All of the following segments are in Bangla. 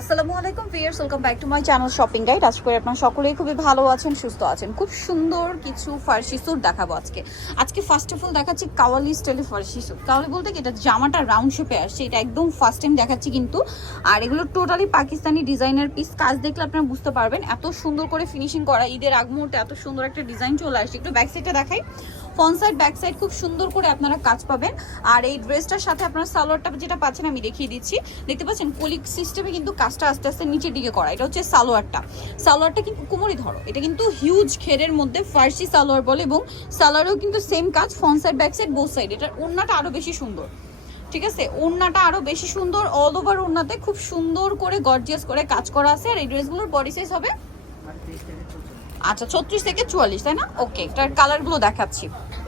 আসসালামু আলাইকুম viewers, welcome back to my channel shopping guide. আশা করি আপনারা সকলেই খুবই ভালো আছেন, সুস্থ আছেন। খুব সুন্দর কিছু ফার্সি স্যুট দেখাবো আজকে ফার্স্ট অফ অল দেখাচ্ছি কাওয়ালি স্টাইলে ফার্সি স্যুট। কাওয়ালি বলতে কি, এটা জামাটা রাউন্ড শেপে আসছে, এটা একদম ফার্স্ট টাইম দেখাচ্ছি কিন্তু। আর এগুলো টোটালি পাকিস্তানি ডিজাইনার পিস। কাজ দেখলে আপনারা বুঝতে পারবেন এত সুন্দর করে ফিনিশিং করা। ঈদের আগ মুহূর্তে এত সুন্দর একটা ডিজাইন চলে আসছে। একটু ব্যাক সাইডটা দেখাই। ফ্রন্ট সাইড ব্যাক সাইড খুব সুন্দর করে আপনারা কাজ পাবেন। আর এই ড্রেসটার সাথে আপনারা সালোয়ারটা যেটা পাচ্ছেন আমি দেখিয়ে দিচ্ছি। দেখতে পাচ্ছেন কলিক সিস্টেমে কিন্তু কাজটা আস্তে আস্তে নিচের দিকে করা। এটা হচ্ছে সালোয়ারটা কিন্তু কোমরই ধরো। এটা কিন্তু হিউজ ঘেরের মধ্যে ফার্সি সালোয়ার বলে, এবং সালোয়ারেও কিন্তু সেম কাজ, front side back side both side. এটার ওড়নাটা আরো বেশি সুন্দর, ঠিক আছে? ওড়নাটা আরো বেশি সুন্দর, অল ওভার ওড়নাতে খুব সুন্দর করে গর্জিয়াস করে কাজ করা আছে। আর এই ড্রেসগুলোর বডি সাইজ হবে আচ্ছা 36 থেকে 44, তাই না? ওকে, এটার কালারগুলো দেখাচ্ছি।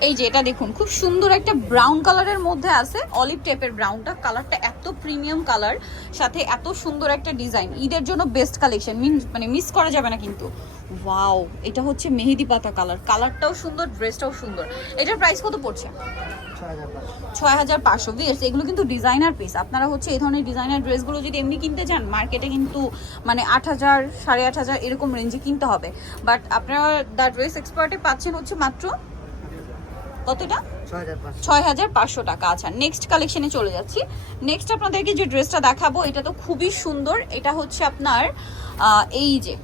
এই যে এটা দেখুন, খুব সুন্দর একটা ব্রাউন কালারের মধ্যে আছে, অলিভ টাইপের ব্রাউনটা। কালারটা এত প্রিমিয়াম কালার, সাথে এত সুন্দর একটা ডিজাইন। ঈদের জন্য বেস্ট কালেকশন, মানে মিস করা যাবে না কিন্তু। ওয়াও, এটা হচ্ছে মেহেদি পাতা কালার। কালারটাও সুন্দর, ড্রেসটাও সুন্দর। এটার প্রাইস কত পড়ছে? 6500। ভিউয়ার্স, এগুলো কিন্তু ডিজাইনার পিস। আপনারা হচ্ছে এই ধরনের ডিজাইনার ড্রেসগুলো যদি এমনি কিনতে যান, মার্কেটে কিন্তু মানে 8000, 8500 এরকম রেঞ্জে কিনতে হবে। বাট আপনারা দ্য ড্রেস এক্সপার্টে পাচ্ছেন হচ্ছে মাত্র কতটা? 6500 টাকা। আচ্ছা, নেক্সট কালেকশনে চলে যাচ্ছি। নেক্সট আপনাদেরকে যে ড্রেসটা দেখাবো, এটা তো খুবই সুন্দর। এটা হচ্ছে আপনার এই যে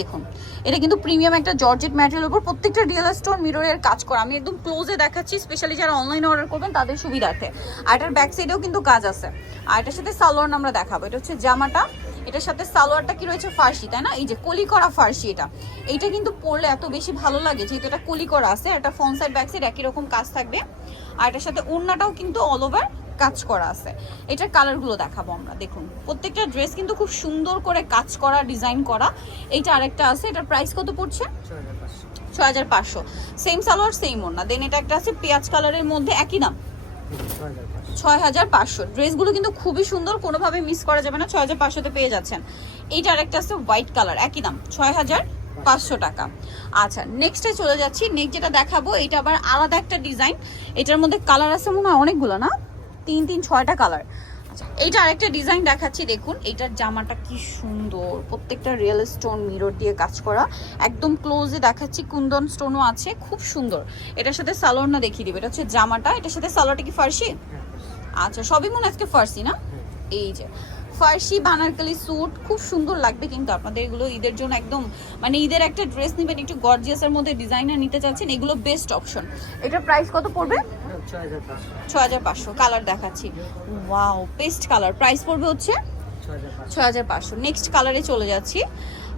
দেখুন, এটা কিন্তু প্রিমিয়াম একটা জর্জেট ম্যাটেরিয়াল উপর প্রত্যেকটা রিয়েল স্টোন মিররের কাজ করা। আমি একদম ক্লোজে দেখাচ্ছি, স্পেশালি যারা অনলাইনে অর্ডার করবেন তাদের সুবিধার্থে। আর এটার ব্যাক সাইডেও কিন্তু কাজ আছে। আর এটার সাথে সালোয়ার আমরা দেখাবো। এটা হচ্ছে জামাটা, এটার সাথে সালোয়ারটা কি রয়েছে? ফার্সি, তাই না? এই যে কলি করা ফার্সি। এইটা কিন্তু পরলে এত বেশি ভালো লাগে, যেহেতু এটা কলি করা আছে। এটা ফ্রন্ট সাইড ব্যাক সাইড একই রকম কাজ থাকবে। আর এটার সাথে ওড়নাটাও কিন্তু অল ওভার কাজ করা আছে। এটার কালারগুলো দেখাবো আমরা। দেখুন, প্রত্যেকটা ড্রেস কিন্তু খুব সুন্দর করে কাজ করা, ডিজাইন করা। এইটা আরেকটা আছে, এটার প্রাইস কত পড়ছে? 6500। সেম সালোয়ার সেম ওড়না। দেন এটা একটা আছে পেঁয়াজ কালারের মধ্যে, একই দাম 6500। ড্রেসগুলো কিন্তু খুবই সুন্দর, কোনোভাবে মিস করা যাবে না। 6500-তে পেয়ে যাচ্ছেন। এইটা আরেকটা আছে হোয়াইট কালার, একই দাম 6500 টাকা। আচ্ছা, নেক্সটে চলে যাচ্ছি। নেক্সট যেটা দেখাবো, এটা আবার আলাদা একটা ডিজাইন। এটার মধ্যে কালার আছে মনে হয় অনেকগুলো, না? 6টা কালার। আচ্ছা, এইটা আরেকটা ডিজাইন দেখাচ্ছি। দেখুন, এইটার জামাটা কি সুন্দর, প্রত্যেকটা রিয়েল স্টোন মিরর দিয়ে কাজ করা। একদম ক্লোজে দেখাচ্ছি, কুন্দন স্টোনও আছে, খুব সুন্দর। এটার সাথে সালোয়ার না দেখিয়ে দিবে। এটা হচ্ছে জামাটা, এটার সাথে সালোয়ারটা কি ফার্সি? আচ্ছা, সবই মনে আজকে ফার্সি, না? এই যে ফার্সি বানারকালি স্যুট, খুব সুন্দর লাগবে কিন্তু আপনাদের এগুলো ঈদের জন্য। একদম মানে ঈদের একটা ড্রেস নেবেন, একটু গর্জিয়াসের মধ্যে ডিজাইনার নিতে চাচ্ছেন, এগুলো বেস্ট অপশন। এটার প্রাইস কত পড়বে? 6500। কালার দেখাচ্ছি, ওয়াও, পেস্ট কালার। প্রাইস পড়বে হচ্ছে 6500। নেক্সট কালারে চলে যাচ্ছি।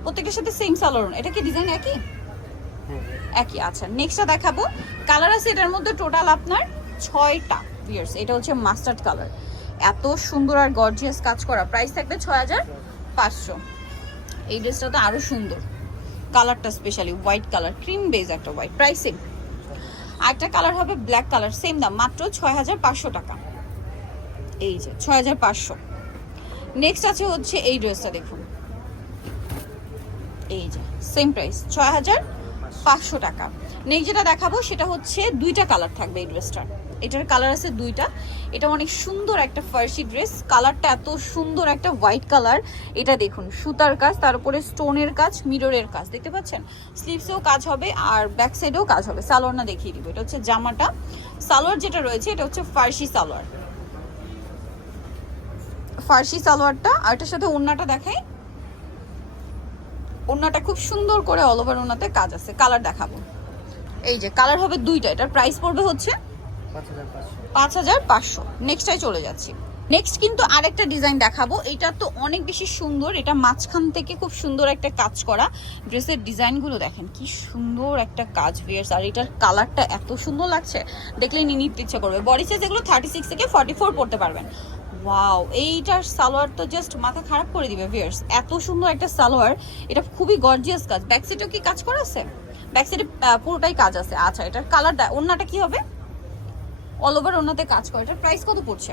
প্রত্যেকটার সাথে সেম সালোয়ার। এটা কি ডিজাইন একই? একই। আচ্ছা, নেক্সটটা দেখাবো। কালার আছে এটার মধ্যে টোটাল আপনার 6টা। ভিউয়ার্স, এটা হচ্ছে মাস্টার্ড কালার, এত সুন্দর আর গর্জিয়াস কাজ করা। প্রাইস থাকবে 6500। এই ড্রেসটা তো আরো সুন্দর, কালারটা specially white colour, cream base একটা হোয়াইট। প্রাইসিং আরেকটা কালার হবে ব্ল্যাক কালার, সেম দাম, মাত্র 6500 টাকা। এই যে 6500। নেক্সট আছে হচ্ছে এই ড্রেসটা, দেখুন, এই যে সেম প্রাইস 6500 টাকা। নেক্সট যেটা দেখাবো সেটা হচ্ছে 2টা কালার থাকবে এই ড্রেসটার। এটার কালার আছে 2টা। এটা অনেক সুন্দর একটা ফার্সি ড্রেস, কালারটা এত সুন্দর একটা হোয়াইট কালার। এটা দেখুন, সুতার কাজ, তার উপরে স্টোনের কাজ, মিররের কাজ, দেখতে পাচ্ছেন? স্লিভসেও কাজ হবে আর ব্যাক সাইডেও কাজ হবে। সালোয়ার না দেখিয়ে দিব। এটা হচ্ছে জামাটা। সালোয়ার যেটা রয়েছে এটা হচ্ছে ফার্সি সালোয়ার, ফার্সি সালোয়ারটা। আর এটার সাথে ওড়নাটা দেখাই। ওড়নাটা খুব সুন্দর করে অল ওভার ওড়নাতে কাজ আছে। কালার দেখাবো। এই যে কালার হবে 2টা। এটার প্রাইস পড়বে হচ্ছে 5500। নেক্সটটাই চলে যাচ্ছি। নেক্সট কিন্তু আরেকটা ডিজাইন দেখাবো। এটা তো অনেক বেশি সুন্দর। এটা মাঝখান থেকে খুব সুন্দর একটা কাজ করা। ড্রেসের ডিজাইনগুলো দেখেন, কি সুন্দর একটা কাজ ভিউয়ার্স। আর এটার কালারটা এত সুন্দর লাগছে, দেখলেই নিয়ে নিতে ইচ্ছা করবে। বডি সাইজ এগুলো 36 থেকে 44 পড়তে পারবেন। ওয়াও, এইটার সালোয়ার তো জাস্ট মাথা খারাপ করে দিবে ভিউয়ার্স, এত সুন্দর একটা সালোয়ার। এটা খুবই গর্জিয়াস কাজ। ব্যাক সাইডেও কি কাজ করা আছে? ব্যাক সাইডে পুরোটাই কাজ আছে। আচ্ছা, এটার কালারটা, ওড়নাটা কি হবে? অল ওভার ওড়নাতে কাজ করে। এটার প্রাইস কত পড়ছে?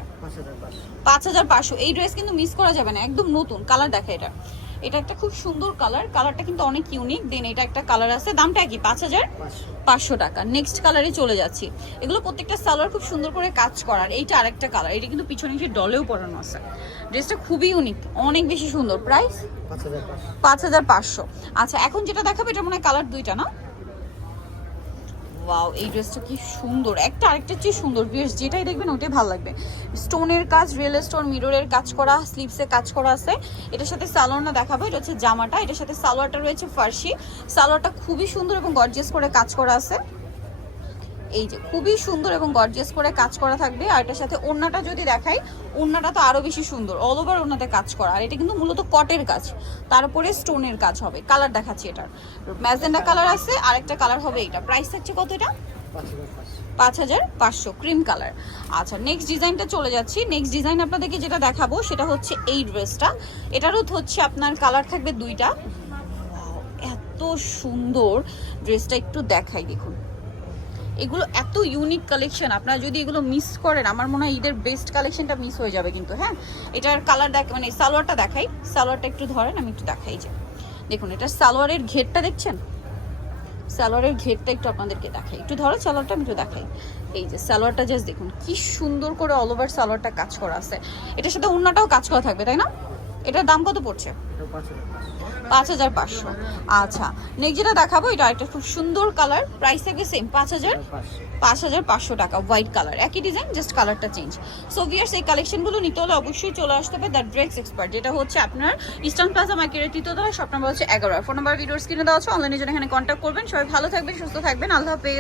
5500। এই ড্রেস কিন্তু মিস করা যাবে না, একদম নতুন। কালার দেখা, এটা এটা একটা খুব সুন্দর কালার, কালারটা কিন্তু অনেক ইউনিক। দেন এটা একটা কালার আছে, দামটা কি 5500 টাকা। নেক্সট কালারে চলে যাচ্ছি। এগুলো প্রত্যেকটা সালোয়ার খুব সুন্দর করে কাজ করার। এইটা আরেকটা কালার, এটা কিন্তু পিছনে এসে ডলেও পরানো আছে। ড্রেসটা খুবই ইউনিক, অনেক বেশি সুন্দর। প্রাইস 5500। আচ্ছা এখন যেটা দেখাবো এটা মনে হয় কালার দুইটা না? ওয়াও, এই ড্রেসটা কি সুন্দর, একটা আরেকটা চেয়ে সুন্দর। বিয়ার্স যেটাই দেখবেন ওটাই ভালো লাগবে। স্টোনের কাজ, রিয়েল স্টোন, মিররের কাজ করা, স্লিভসে কাজ করা আছে। এটার সাথে সালোয়ারটা দেখাবো, এটা হচ্ছে জামাটা, এটার সাথে সালোয়ারটা রয়েছে ফার্সি। সালোয়ারটা খুবই সুন্দর এবং গর্জিয়াস করে কাজ করা আছে। এই যে খুবই সুন্দর এবং গর্জিয়াস করে কাজ করা থাকবে। আর এটার সাথে ওড়নাটা যদি দেখাই, ওড়নাটা তো আরো বেশি সুন্দর, অল ওভার ওড়নাতে কাজ করা। আর এটা কিন্তু মূলত কটের কাজ, তারপরে স্টোনের কাজ হবে। কালার দেখাচ্ছি, এটার ম্যাজেন্ডা কালার আছে, আরেকটা কালার হবে এটা। প্রাইস থাকছে কত এটা? 5500, ক্রিম কালার। আচ্ছা নেক্সট ডিজাইনটা চলে যাচ্ছি। নেক্সট ডিজাইন আপনাদেরকে যেটা দেখাবো সেটা হচ্ছে এই ড্রেসটা। এটারও হচ্ছে আপনার কালার থাকবে দুইটা। এত সুন্দর ড্রেসটা, একটু দেখাই দেখুন। এগুলো এত ইউনিক কালেকশন, আপনারা যদি এগুলো মিস করেন আমার মনে হয় ঈদের বেস্ট কালেকশনটা মিস হয়ে যাবে কিন্তু। হ্যাঁ, এটার কালার মানে সালোয়ারটা দেখাই, সালোয়ারটা একটু ধরেন, আমি একটু দেখাই। যে দেখুন এটার সালোয়ারের ঘেরটা দেখছেন, সালোয়ারের ঘেরটা একটু আপনাদেরকে দেখাই, একটু ধরো সালোয়ারটা আমি একটু দেখাই। এই যে সালোয়ারটা জাস্ট দেখুন কি সুন্দর করে অল ওভার সালোয়ারটা কাজ করা আছে। এটার সাথে ওড়নাটাও কাজ করা থাকবে, তাই না? এটার দাম কত পড়ছে? 5500। আচ্ছা নেক্সট যেটা দেখাবো এটা একটা খুব সুন্দর কালার, প্রাইস থাকবে সেম 5500 টাকা। হোয়াইট কালার, একই ডিজাইন, জাস্ট কালারটা চেঞ্জ। সো ভিউয়ার্স এই কালেকশনগুলো নিতে হলে অবশ্যই চলে আসতে হবে দ্য ড্রেস এক্সপার্ট, যেটা হচ্ছে আপনার ইস্টার্ন প্লাজা মার্কেটের তৃতীয়তলায়, শপ নাম্বার হচ্ছে 11। ফোন নাম্বার ভিডিওর স্ক্রিনে দেওয়া আছে, অনলাইনে জন্য এখানে কন্ট্যাক্ট করবেন। সবাই ভালো থাকবেন, সুস্থ থাকবেন, আল্লাহ হাফেজ।